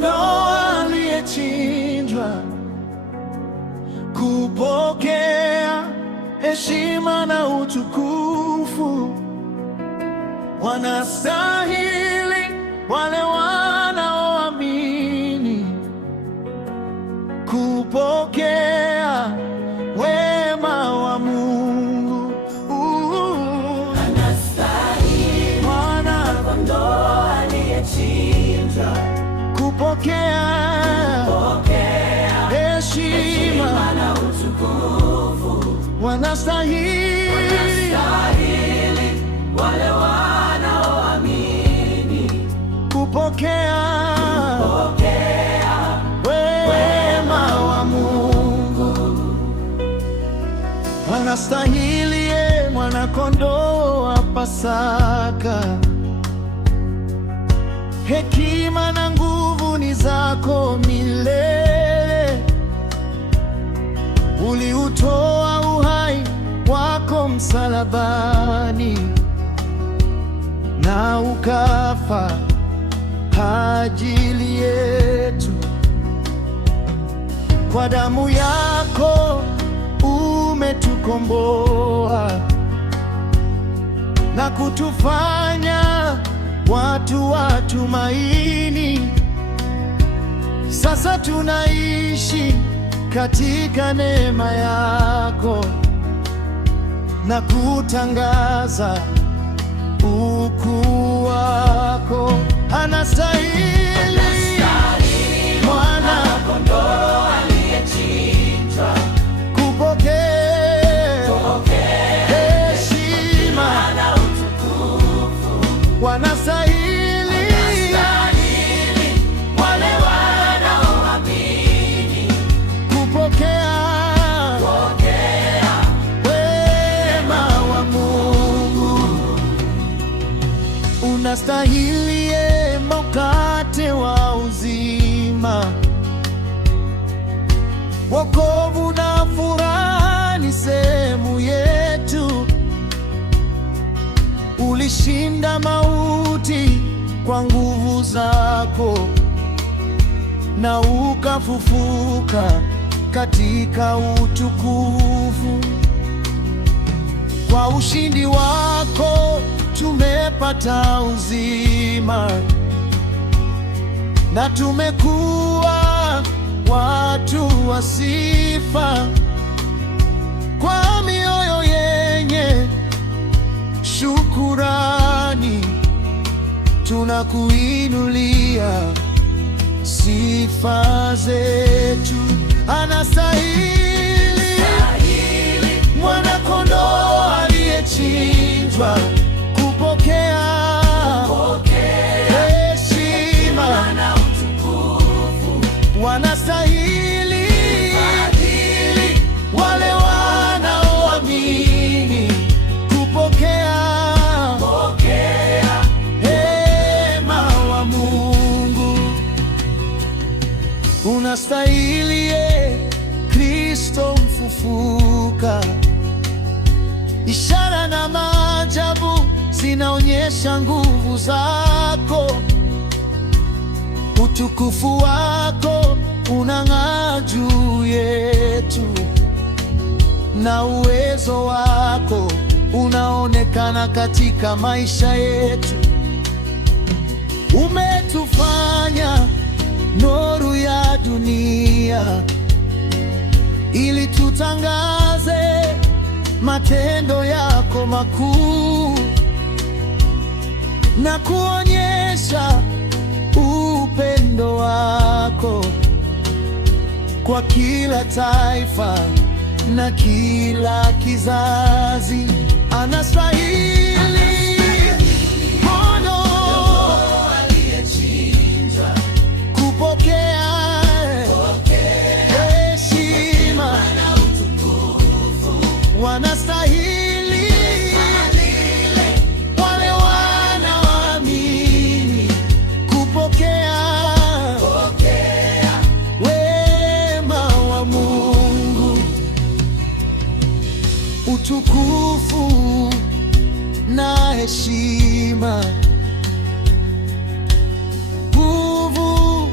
kondoo aliyechinjwa, kupokea heshima na utukufu. Wanastahili wale wanaoamini, kupokea wema wa Mungu. Anastahili mwana-kondoo aliyechinjwa, kupokea heshima na utukufu. Wanastahili wale wanaoamini, kupokea wema wa Mungu. Wanastahili mwana-kondoo wa Pasaka. Hekima na nguvu ni zako milele. Uliutoa uhai wako msalabani, na ukafa ajili yetu. Kwa damu yako umetukomboa na kutufanya watu wa tumaini. Sasa tunaishi katika neema yako na kutangaza ukuu wako. Anastahili mwana-kondoo aliyechinjwa, kupokea heshima na utukufu. Wanastahili wale wanaoamini, kupokea wema wa Mungu. Unastahili mkate wa uzima. Wokovu na furaha ni sehemu yetu. Ulishinda mauti kwa nguvu zako, na ukafufuka katika utukufu. Kwa ushindi wako tumepata uzima, na tumekuwa watu wa sifa. Kwa mioyo yenye shukurani tunakuinulia sifa zetu. Anastahili mwana-kondoo aliyechinjwa, kupokea heshima na utukufu. Wanastahili wale wanaoamini, kupokea wema wa Mungu. Unastahili Kristo mfufuka. Ishara na maajabu zinaonyesha nguvu zako. Utukufu wako unang'aa juu yetu, na uwezo wako unaonekana katika maisha yetu. Umetufanya nuru ya dunia, ili tutangaze matendo yako makuu na kuonyesha upendo wako kwa kila taifa na kila kizazi. Anastahili kondoo Aliyechinjwa, kupokea heshima na utukufu. wanastahili wale wanaoamini, kupokea wema wa Mungu. Utukufu na heshima, nguvu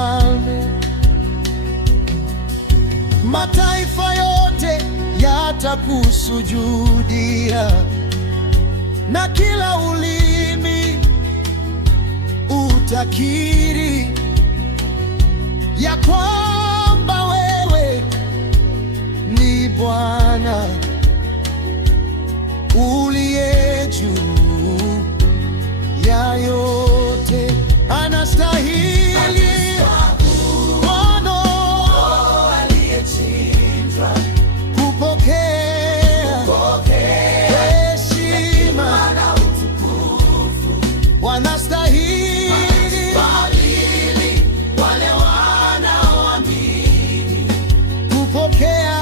mfalme. Mataifa yote yatakusujudia, na kila ulimi utakiri ya kwamba wewe ni Bwana uliye juu ya yote. Anastahili Bwana aliyechinjwa kupokea heshima na utukufu. wanastahili Wale wanaoamini kupokea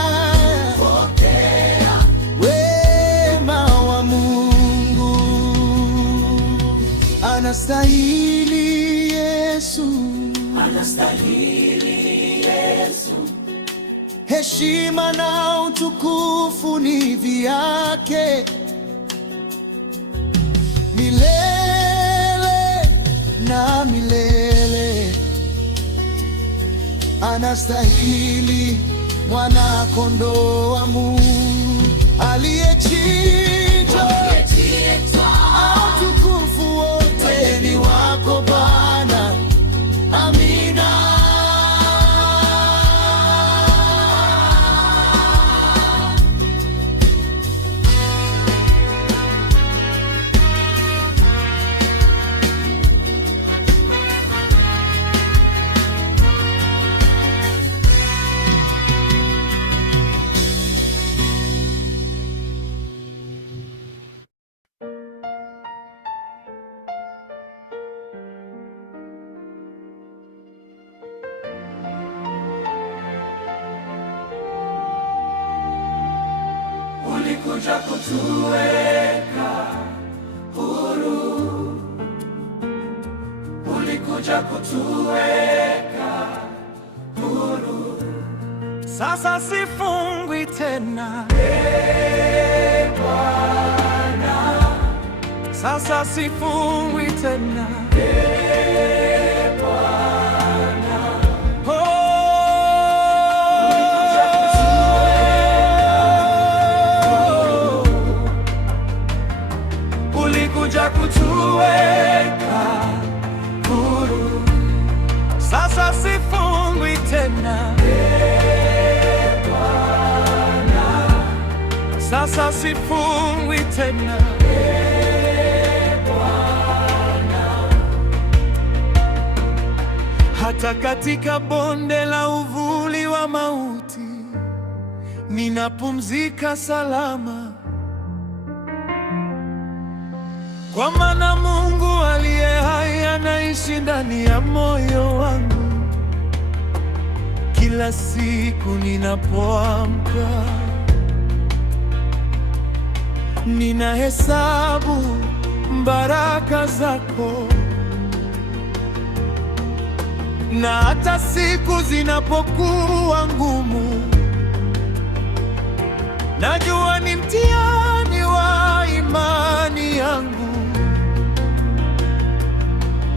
wema wa Mungu. Anastahili Yesu, anastahili Yesu. heshima na utukufu ni vyake milele na milele. Anastahili Mwana-Kondoo wa Mungu aliyechinjwa. Utukufu wote ni wako Bwana. Amina. Ulikuja kutuweka huru, ulikuja kutuweka huru. Sasa sifungwi tena, Bwana, sasa sifungwi tena, Bwana, ulikuja kutuweka huru. Sasa sifungwi tena, sasa sifungwi tena. Hata katika bonde la uvuli wa mauti ninapumzika salama, kwa maana Mungu aliye hai anaishi ndani ya moyo wangu. Kila siku ninapoamka, ninahesabu baraka zako, na hata siku zinapokuwa ngumu, najua ni mtihani wa imani yangu.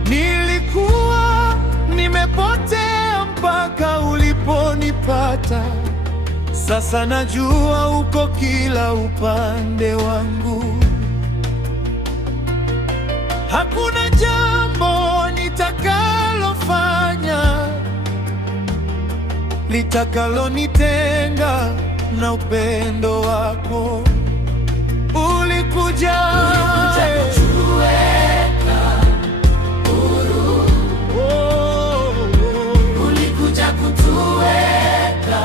Nilikuwa nimepotea mpaka uliponipata. Sasa najua uko kila upande wangu. Hakuna jambo nitakalofanya litakalonitenga na upendo wako. Ulikuja kutuweka huru, ulikuja kutuweka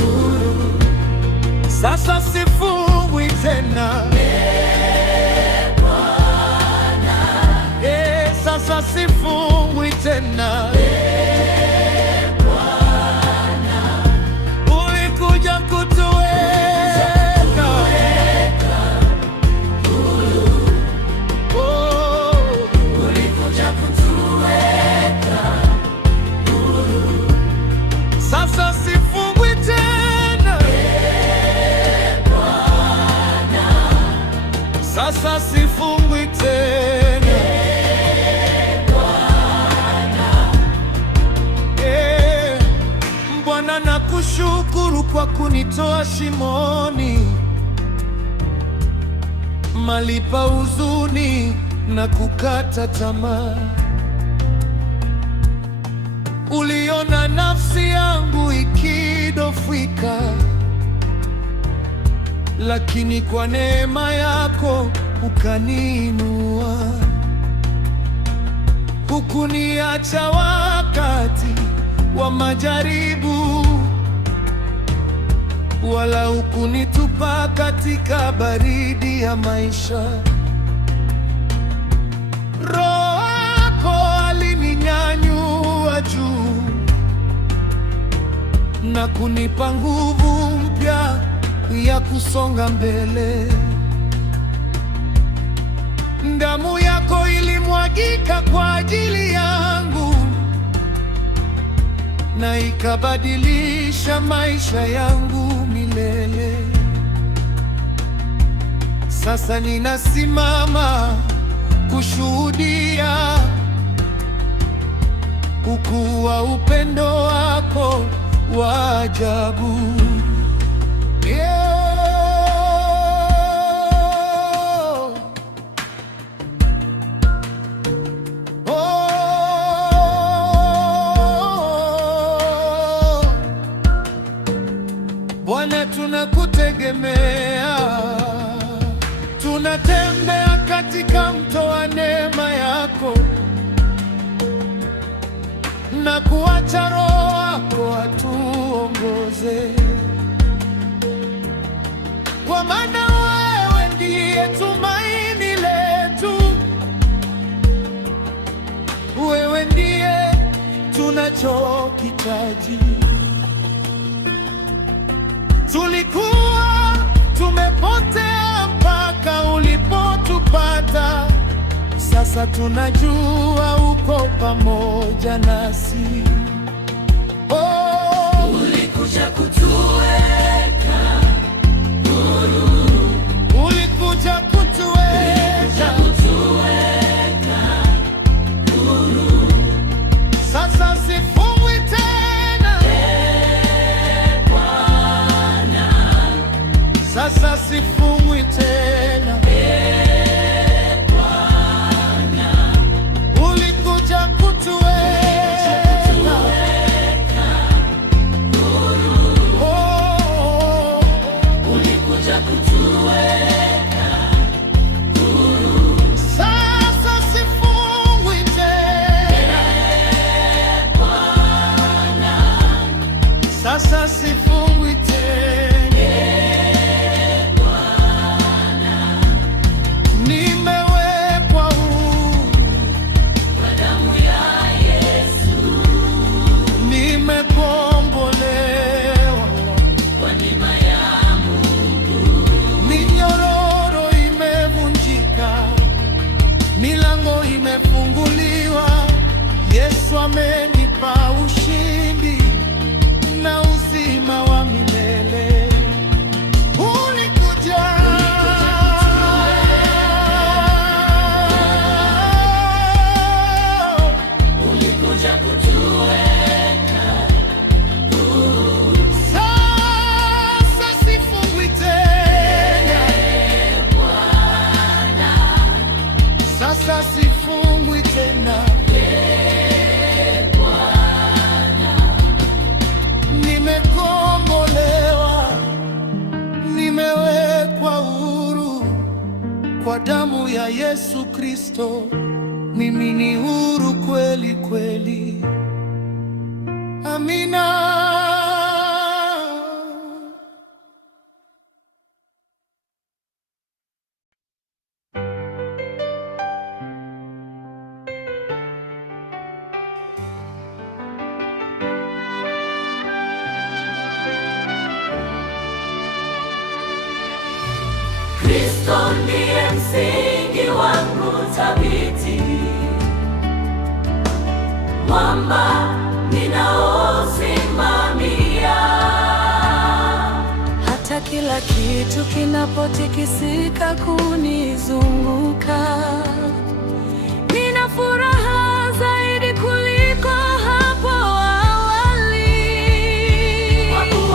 huru. sasa sifungwi tena, sasa sifungwi tena. Ulikuja kutuweka Ulikuja kutuweka huru. sasa sifungwi tena, sasa sifungwi tena. ninakushukuru kwa kunitoa shimoni, mahali pa huzuni na kukata tamaa. Uliona nafsi yangu ikidhoofika, lakini kwa neema yako ukaniinua. Hukuniacha wakati wa majaribu, wala hukunitupa katika baridi ya maisha. Roho yako alininyanyua juu na kunipa nguvu mpya ya kusonga mbele. Damu yako ilimwagika kwa ajili yangu na ikabadilisha maisha yangu milele. Sasa ninasimama kushuhudia ukuu wa upendo wako wa ajabu. Bwana, tunakutegemea, tunatembea katika mto wa neema yako na kuacha Roho wako atuongoze, kwa maana wewe ndiye tumaini letu, wewe ndiye tunachokitaji. Tulikuwa tumepotea mpaka ulipotupata, sasa tunajua uko pamoja nasi. Oh, ulikuja kutuweka huru, ulikuja kutuweka huru. Sasa sifungwi tena, Bwana, sasa sifungwi tena. Bwana, Ulikuja kutuweka huru, oh, ulikuja kutuweka huru. sasa sifungwi tena, Bwana, sasa sifungwi tena. Nimewekwa huru, kwa damu ya Yesu, nimekombolewa, kwa neema ya Mungu. minyororo imevunjika, milango imefunguliwa. Yesu amenipa ushindi na uzima wa milele. Ulikuja Ulikuja kutuweka huru. sasa sifungwi tena, Bwana, sasa sifungwi tena. Nimekombolewa, nimewekwa huru kwa damu ya Yesu Kristo. Mimi ni huru kweli kweli. Amina. Kristo ndiye msingi wangu thabiti, mwamba ninaosimamia. Hata kila kitu kinapotikisika kunizunguka, nina furaha zaidi kuliko hapo awali. Kwa kuwa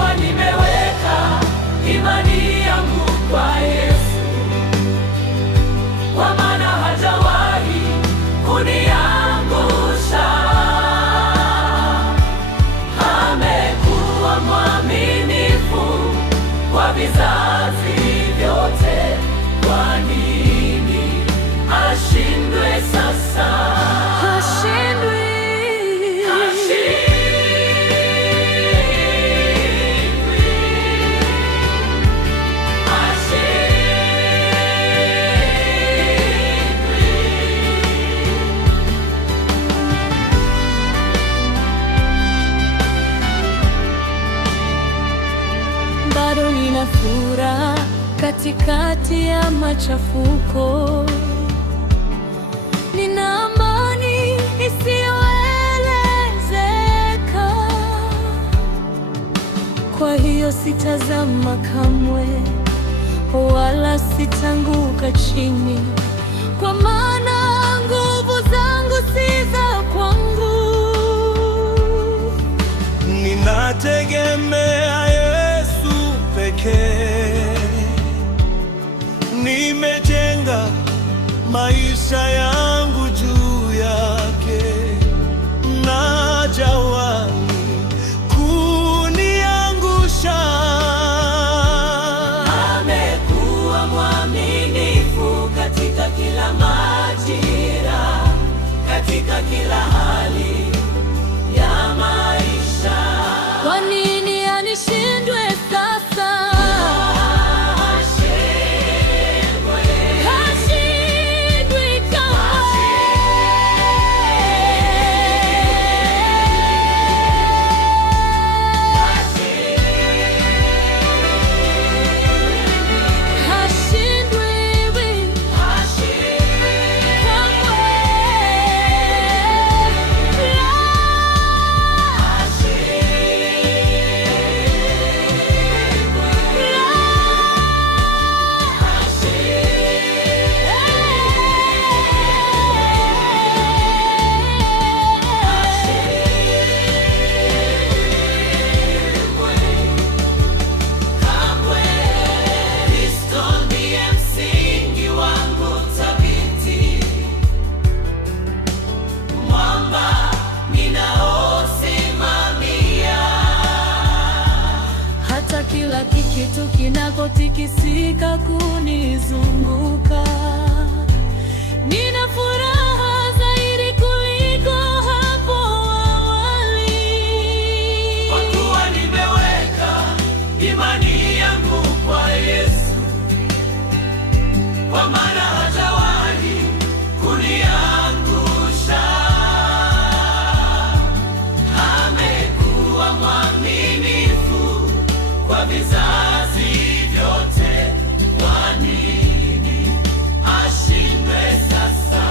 furaha katikati ya machafuko. Nina amani isiyoelezeka. Kwa hiyo sitazama kamwe, wala sitanguka chini, kwa maana nguvu zangu si za kwangu. Ninategemea Yesu pekee. Nimejenga maisha yangu juu yake, na hajawahi kuniangusha. Amekuwa mwaminifu katika kila majira, katika kila hali ya maisha. Kwa nini anishindwe sasa? Hashindwi kamwe. Hashindwi Kristo ndiye msingi wangu thabiti, mwamba ninaosimamia. Hata kila kitu kinapotikisika kunizunguka, nina furaha zaidi kuliko hapo awali. Kwa kuwa nimeweka imani yangu kwa Yesu, kwa maana hajawahi kuniangusha. Amekuwa mwaminifu kwa vizazi vyote. Kwa nini ashindwe sasa?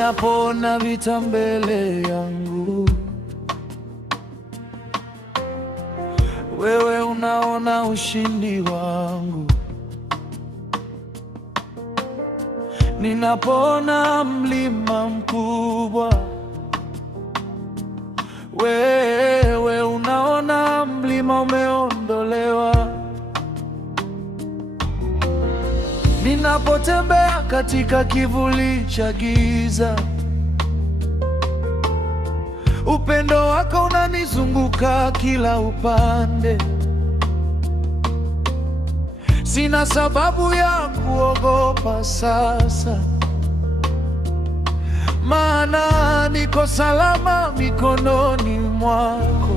ninapoona vita mbele yangu, wewe unaona ushindi wangu. Ninapoona mlima mkubwa, wewe unaona mlima umeondolewa. Ninapotembea katika kivuli cha giza, upendo wako unanizunguka kila upande. Sina sababu ya kuogopa sasa, maana niko salama mikononi mwako.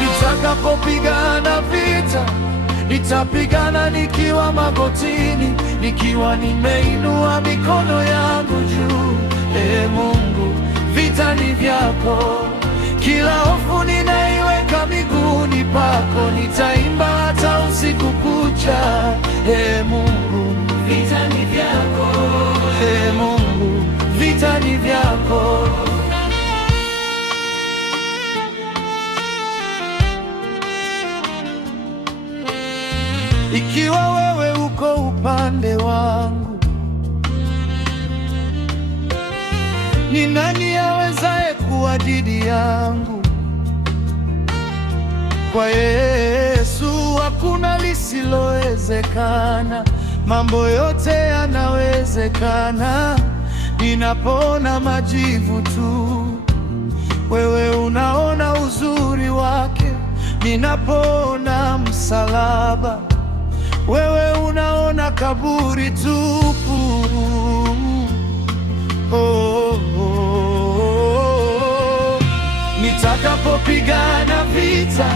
Nitakapopigana vita, nitapigana nikiwa magotini, nikiwa nimeinua mikono yangu juu. Ee Mungu, vita ni vyako, kila hofu ninaiweka miguuni pako. Nitaimba hata usiku kucha. Ee Mungu, vita ni vyako. Ee Mungu, vita ni vyako. Ikiwa wewe uko upande wangu, ni nani awezaye kuwa dhidi yangu? Kwa Yesu hakuna lisilowezekana, mambo yote yanawezekana. Ninapoona majivu tu, wewe unaona uzuri wake. Ninapoona msalaba, wewe unaona kaburi tupu. Nitakapopigana vita,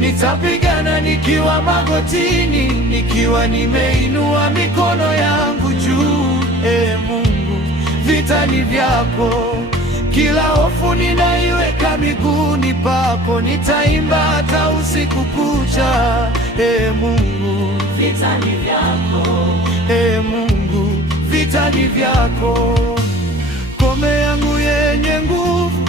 nitapigana nikiwa magotini, nikiwa nimeinua mikono yangu juu. Ee Mungu, vita ni vyako, kila hofu ninaiweka miguuni pako. Nitaimba hata usiku kucha. Ee Mungu, vita ni vyako. Ee Mungu, vita ni vyako. Ngome yangu yenye nguvu,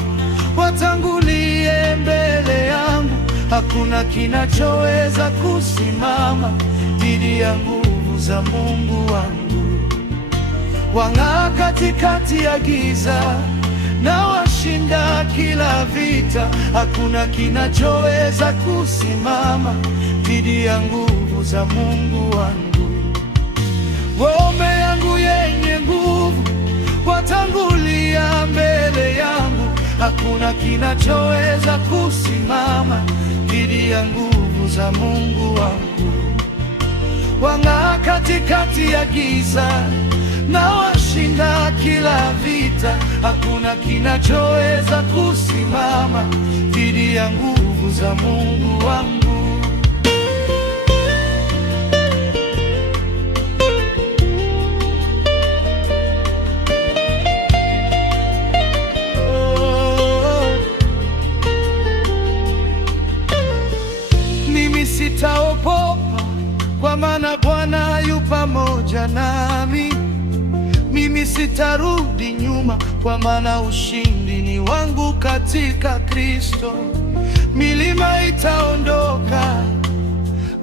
watangulie mbele yangu. Hakuna kinachoweza kusimama dhidi ya nguvu za Mungu wangu. Wang'aa katikati ya giza, na washinda kila vita. Hakuna kinachoweza kusimama dhidi ya nguvu za Mungu wangu. Ngome yangu yenye nguvu, watangulia mbele yangu. Hakuna kinachoweza kusimama dhidi ya nguvu za Mungu wangu. Wang'aa katikati ya giza, na washinda kila vita. Hakuna kinachoweza kusimama dhidi ya nguvu za Mungu wangu. Mimi sitaogopa, kwa maana Bwana yu pamoja nami. Mimi sitarudi nyuma, kwa maana ushindi ni wangu katika Kristo. Milima itaondoka,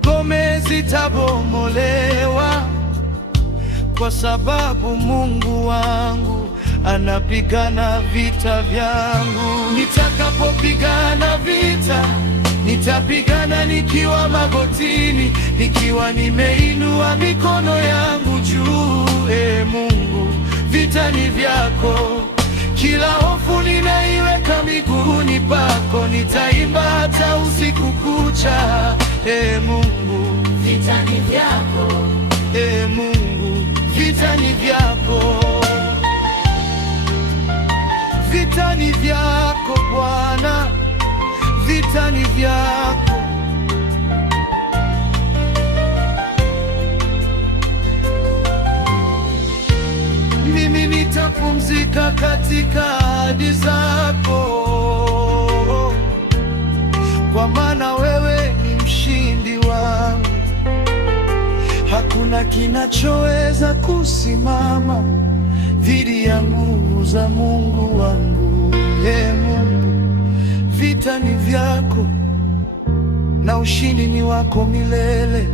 ngome zitabomolewa, kwa sababu Mungu wangu anapigana vita vyangu. Nitakapopigana vita, nitapigana nikiwa magotini, nikiwa nimeinua mikono yangu juu. Ee Mungu, vita ni vyako, kila hofu ninaiweka miguuni pako. Nitaimba hata usiku kucha. Ee Mungu, vita ni vyako. Ee Mungu, vita ni vyako. Vita ni vyako Bwana, vita ni vyako. Mimi nitapumzika katika ahadi zako, kwa maana wewe ni mshindi wangu. Hakuna Hakuna kinachoweza kusimama dhidi ya nguvu za Mungu wangu. Ee Mungu, vita ni vyako na ushindi ni wako milele.